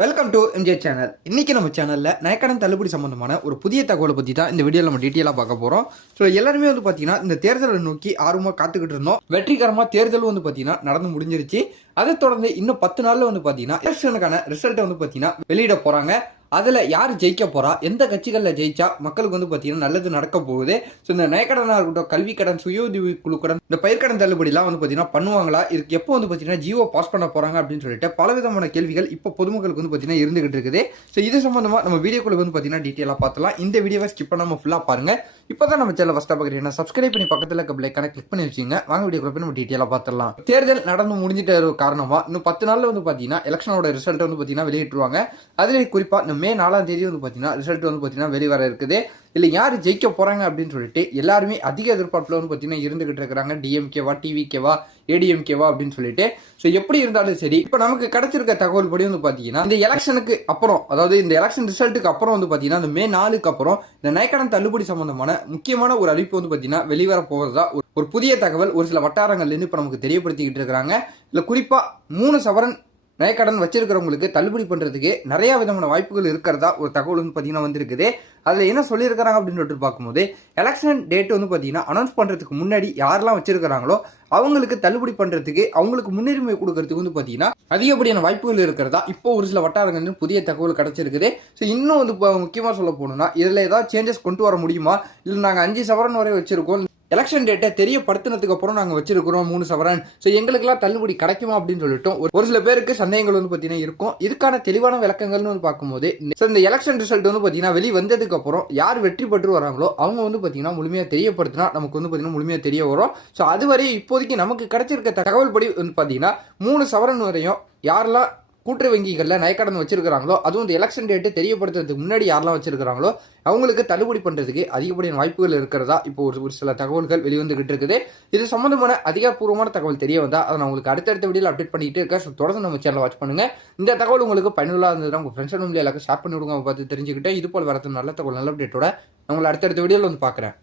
Welcome to MJ channel. இன்னைக்கு நம்ம சேனலில் நகைக்கடன் தள்ளுபடி சம்பந்தமான ஒரு புதிய தகவலை பற்றி தான் இந்த வீடியோவில் நம்ம டீட்டெயிலாக பார்க்க போகிறோம். ஸோ எல்லாருமே பார்த்தீங்கன்னா இந்த தேர்தலை நோக்கி ஆர்வமாக காத்துக்கிட்டு இருந்தோம். வெற்றிகரமாக தேர்தல் பார்த்தீங்கன்னா நடந்து முடிஞ்சிருச்சு. அதை தொடர்ந்து இன்னும் 10 நாளில் பார்த்தீங்கன்னா எலெக்ஷனுக்கான ரிசல்ட்டை பார்த்தீங்கன்னா வெளியிட போகிறாங்க. அதில் யார் ஜெயிக்க போகிறா, எந்த கட்சிகளில் ஜெயிச்சா மக்களுக்கு பார்த்தீங்கன்னா நல்லது நடக்க போகுது. ஸோ இந்த நகைக்கடனாக இருக்கட்டும், கல்வி கடன், சுய உதவி குழு கடன், இந்த பயிர்க்கடன் தள்ளுபடிலாம் பார்த்தீங்கன்னா பண்ணுவாங்களா, இதுக்கு எப்போ பார்த்தீங்கன்னா ஜியோ பாஸ் பண்ண போகிறாங்க அப்படின்னு சொல்லிட்டு பலவிதமான கேள்விகள் இப்போ பொதுமக்களுக்கு பார்த்தீங்கன்னா இருந்துகிட்டு இருக்குது. ஸோ இது சம்பந்தமாக நம்ம வீடியோக்குள்ள பார்த்தீங்கன்னா டீட்டெயிலாக பார்த்தலாம். இந்த வீடியோவை ஸ்கிப் பண்ணாமல் ஃபுல்லாக பாருங்கள். இப்போ தான் நம்ம சேனல் ஃபஸ்ட்டாக பார்க்குறீங்கன்னா சப்ஸ்கிரைப் பண்ணி பக்கத்தில் இருக்க பெல்லைக்கான கிளிக் பண்ணி வச்சுங்க. வாங்க வீடியோக்குள்ள போய் நம்ம டீட்டெயிலாக பார்த்துடலாம். தேர்தல் நடந்து முடிஞ்சிட்ட காரணமாக இன்னும் 10 நாளில் பார்த்தீங்கன்னா எலெக்ஷனோட ரிசல்ட் பார்த்தீங்கன்னா வெளியிட்டுருவாங்க. அதில் குறிப்பாக மே 4ஆம் தேதி பார்த்தீங்கன்னா ரிசல்ட் பார்த்தீங்கன்னா வெளிவர இருக்குது. இல்லை யார் ஜெயிக்க போறாங்க அப்படின்னு சொல்லிட்டு எல்லாருமே அதிக எதிர்பார்ப்புல பார்த்தீங்கன்னா இருந்துகிட்டு இருக்கிறாங்க. டிஎம்கேவா, டிவிகேவா, ஏடிஎம்கேவா அப்படின்னு சொல்லிட்டு. ஸோ எப்படி இருந்தாலும் சரி, இப்போ நமக்கு கிடைச்சிருக்க தகவல் படி பார்த்தீங்கன்னா இந்த எலெக்ஷனுக்கு அப்புறம், அதாவது இந்த எலெக்ஷன் ரிசல்ட்டுக்கு அப்புறம் பார்த்தீங்கன்னா இந்த மே 4க்கு அப்புறம் இந்த நகைக்கடன் தள்ளுபடி சம்பந்தமான முக்கியமான ஒரு அறிவிப்பு பார்த்தீங்கன்னா வெளிவர போகிறதா ஒரு புதிய தகவல் ஒரு சில வட்டாரங்கள்லேருந்து இப்போ நமக்கு தெரியப்படுத்திக்கிட்டு இருக்கிறாங்க. இல்லை குறிப்பா 3 சவரன் நகைக்கடன் வச்சிருக்கிறவங்களுக்கு தள்ளுபடி பண்றதுக்கு நிறைய விதமான வாய்ப்புகள் இருக்கிறதா ஒரு தகவல் பார்த்தீங்கன்னா வந்திருக்குது. அதில் என்ன சொல்லியிருக்கிறாங்க அப்படின்னு சொல்லிட்டு பார்க்கும்போது, எலெக்ஷன் டேட் பார்த்தீங்கன்னா அனௌன்ஸ் பண்ணுறதுக்கு முன்னாடி யாரெல்லாம் வச்சிருக்கிறாங்களோ அவங்களுக்கு தள்ளுபடி பண்ணுறதுக்கு, அவங்களுக்கு முன்னுரிமை கொடுக்கறதுக்கு பார்த்தீங்கன்னா அதிகப்படியான வாய்ப்புகள் இருக்கிறதா இப்போ ஒரு சில வட்டாரங்கள் புதிய தகவல் கிடைச்சிருக்குது. ஸோ இன்னும் முக்கியமாக சொல்ல போகணும்னா இதில் ஏதாவது சேஞ்சஸ் கொண்டு வர முடியுமா, இல்லை நாங்கள் 5 சவரன் வரை வச்சிருக்கோம், எலெக்ஷன் டேட்டை தெரியப்படுத்தினதுக்கு அப்புறம் நாங்கள் வச்சிருக்கிறோம் 3 சவரன், ஸோ எங்களுக்கெல்லாம் தள்ளுபடி கிடைக்குமா அப்படின்னு சொல்லிட்டு ஒரு சில பேருக்கு சந்தேகங்கள் பார்த்தீங்கன்னா இருக்கும். இதுக்கான தெளிவான விளக்கங்கள்னு பார்க்கும்போது, இந்த எலெக்ஷன் ரிசல்ட் பார்த்தீங்கன்னா வெளி வந்ததுக்கு அப்புறம் யார் வெற்றி பெற்று வராங்களோ அவங்க பார்த்தீங்கன்னா முழுமையாக தெரியப்படுத்தினா நமக்கு பார்த்தீங்கன்னா முழுமையாக தெரிய வரும். ஸோ அதுவரை இப்போதைக்கு நமக்கு கிடைச்சிருக்க தகவல் படி பார்த்தீங்கன்னா 3 சவரன் வரையும் யாரெல்லாம் கூட்டுறவு வங்கிகளில் நகைக்கடன் வச்சிருக்கிறாங்களோ, அதுவும் இந்த எலெக்ஷன் டேட்டு தெரியப்படுத்துறதுக்கு முன்னாடி யாரெல்லாம் வச்சிருக்கிறாங்களோ அவங்களுக்கு தள்ளுபடி பண்ணுறதுக்கு அதிகப்படியான வாய்ப்புகள் இருக்கிறதா இப்போ ஒரு சில தகவல்கள் வெளிவந்துகிட்டு இருக்குது. இது சம்பந்தமான அதிகாரப்பூர்வமான தகவல் தெரிய வந்தால் அதை நான் உங்களுக்கு அடுத்தடுத்த வீடியோவில் அப்டேட் பண்ணிக்கிட்டே இருக்கேன். ஸோ தொடர்ந்து நம்ம சேனலை வாட்ச் பண்ணுங்கள். இந்த தகவல் உங்களுக்கு பயனுள்ளதாக இருந்ததுன்னா உங்கள் ஃப்ரெண்ட்ஸ் ஃபேமிலி எல்லாருக்கும் ஷேர் பண்ணி விடுங்க. பார்த்து தெரிஞ்சுக்கிட்டே இது போல் வரது நல்ல தகவல், நல்ல அப்டேட்டோட உங்களை அடுத்தடுத்த வீடியோவில் பார்க்குறேன்.